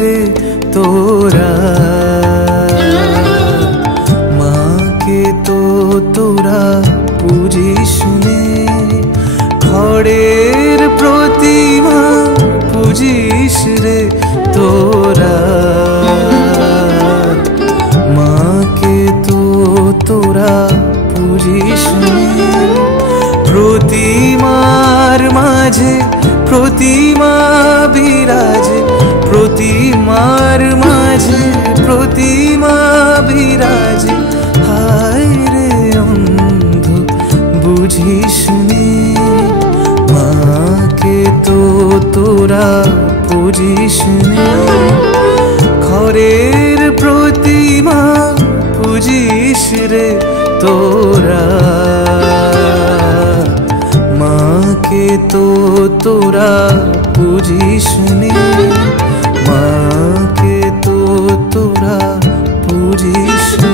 রে তোরা, মাকে তো তোরা পুজিস নে, খড়ের প্রতিমা পুজিস রে তোরা, মাকে তো তোরা পুজিস নে। প্রতিমার মাঝে প্রতিমা বিরাজে, প্রতিমার মাঝে প্রতিমা বিরাজে, হায় রে অন্ধ বুঝিস নে, মাকে তো তোরা পুজিস নে, খড়ের প্রতিমা পুজিস রে তোরা, মাকে তো তোরা পুজিস নে, মাকে তো তোরা পুজিস নে।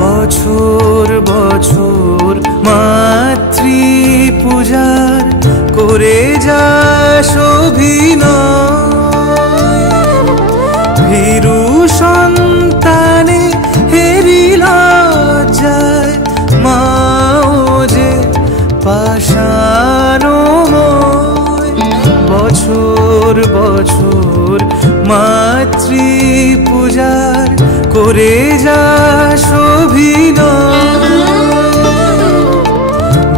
বছর বছর মাতৃ পূজার করে যাস অভিনয়, ভীরু সন্তানে হেরি লজ্জায়, মাও যে পাষাণময়। বছর বছর মাতৃ পূজার করে যাস অভিনয়,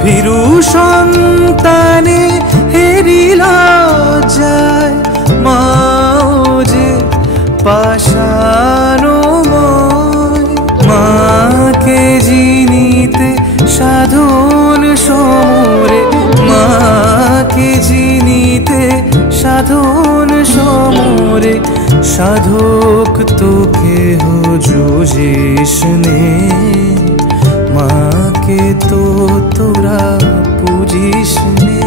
ভীরু সন্তানে হেরি লজ্জায়, মাও যে পাষাণময়। মাকে জিনিতে সাধন সমরে, মাকে জিনিতে সাধন সমরে, সাধক তো কেহ যুজিস নে, মাকে তো তোরা পুজিস নে,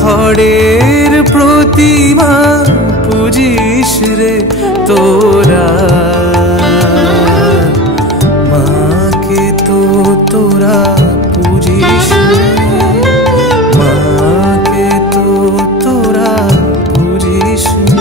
খড়ের প্রতিমা পুজিস রে তোরা, মাকে তো তোরা পুজিস নে, মাকে তো তোরা পুজিস নে।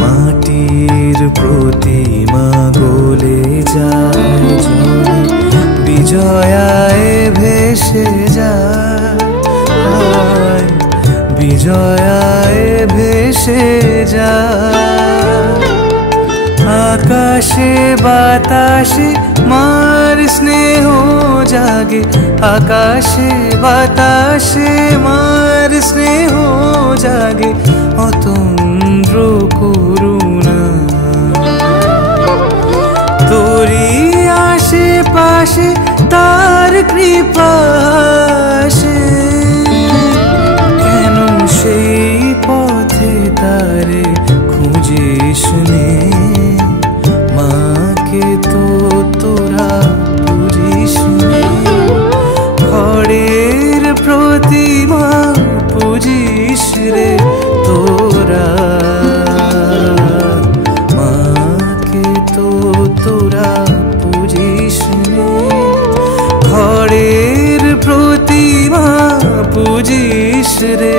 মাটির প্রতিমা গলে যায় জলে, বিজয়ায় ভেসে যায়, বিজয়ায় ভেসে যায়। আকাশে বাতাসে মার স্নেহ জাগে, আকাশে বাতাসে মার স্নেহ জাগে, অতন্দ্র করুণা তোরি আশেপাশে তার কৃপা আসে, কেন সেই পথে তারে খুঁজিস নে, মাকে তো তোরা পুজিস নে, খড়ের প্রতিমা পুজিস রে তোরা, মাকে তো তোরা পুজিস নে, খড়ের প্রতিমা পুজিস রে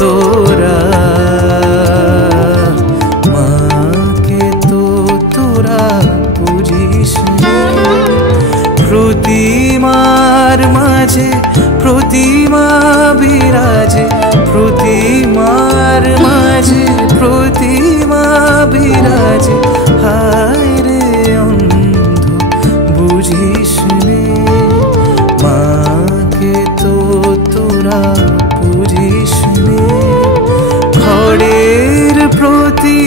তোরা, মাকে তো তোরা পুজিস নে। প্রতিমার মাঝে প্রতিমা বিরাজে, প্রতিমার মাঝে প্রতিমা বিরাজে, হায় রে অন্ধ বুঝিস নে, মাকে তো তোরা পুজিস নে, খড়ের প্রতি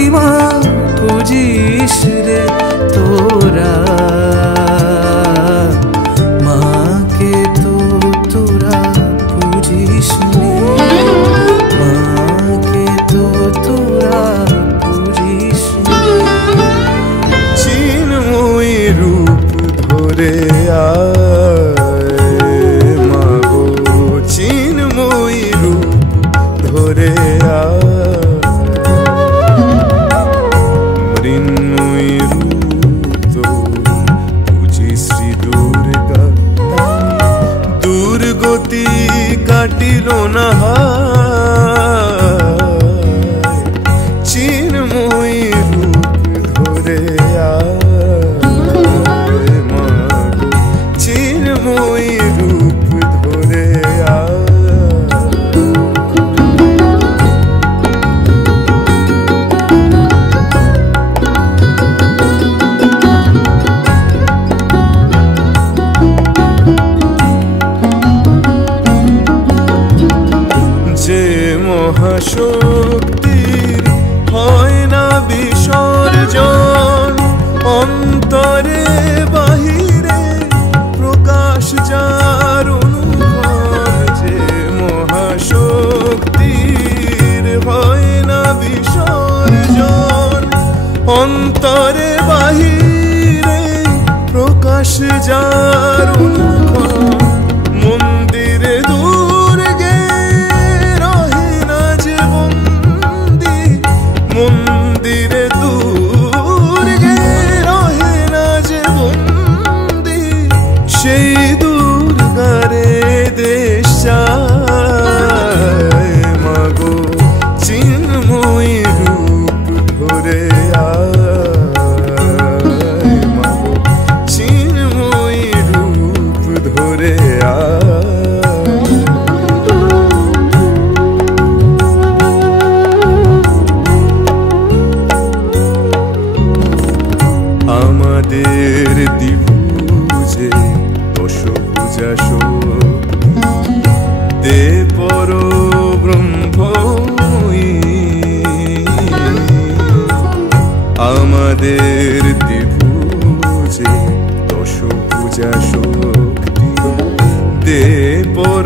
চিনো না চিন্ময়ী রূপ ধরে মাগো চিন্ময়ী রূপ ধরে যে মহাশক্তির হয় না বিসর্জন অন্তরে বাহিরে প্রকাশ যার অনুভব যে মহাশক্তির হয় না বিসর্জন অন্তরে বাহিরে প্রকাশ যার অনুভব মন্দিরে দুর্গে রহে না যে বন্দি মন্দিরে দুর্গে রহে না যে বন্দি সেই দুর্গারে দেশ চায় মাগো চিন্ময়ী রূপ ধরে মাগো চিন্ময়ী রূপ ধরে আমাদের দ্বিভুজে দশভুজা দে পর ব্রহ্মময়ী আমাদের দ্বিভুজে দশভুজা শক্তি দে পর